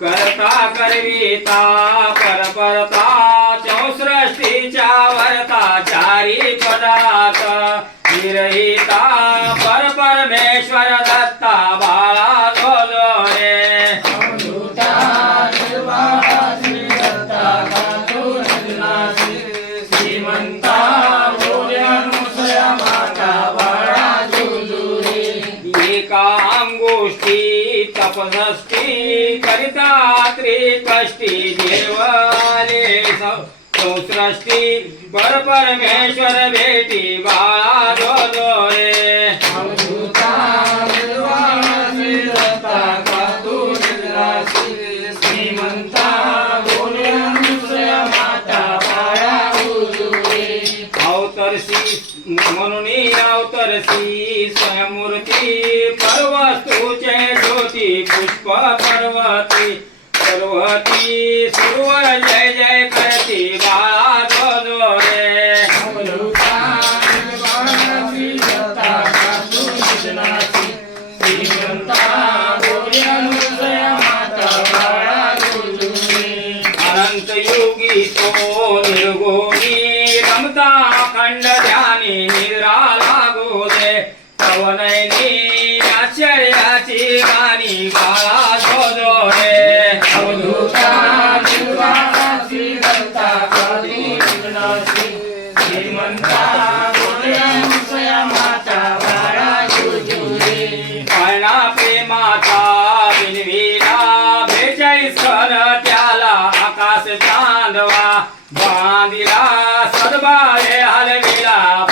करता करविता परपरता चौसृष्टीच्या वरता चारी पदात विरहिता परपरमेश्वर दत्ता बाळा काम गोष्टी तपसष्टी करितात रे कष्टी देवाले संसृष्टी. पर परमेश्वर भेटी बाळा जो रे श्रीमंता म्हणून अवतरसी स्वयमूर्ती पर्वस्तूचे ज्योती पुष्प पर्वती पर्वती सुरवर जय जय करती बा అవనైని ఆశ్చర్యాచి వాణి బాధోదోరే అవధూతా శ్రీమంతా శ్రీమంతా चांदवा बांधिला सदबारे हलविला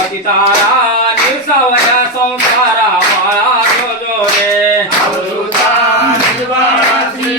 पति तारा निर्सवय संसार माळा जोजो रे आवृता निर्वासी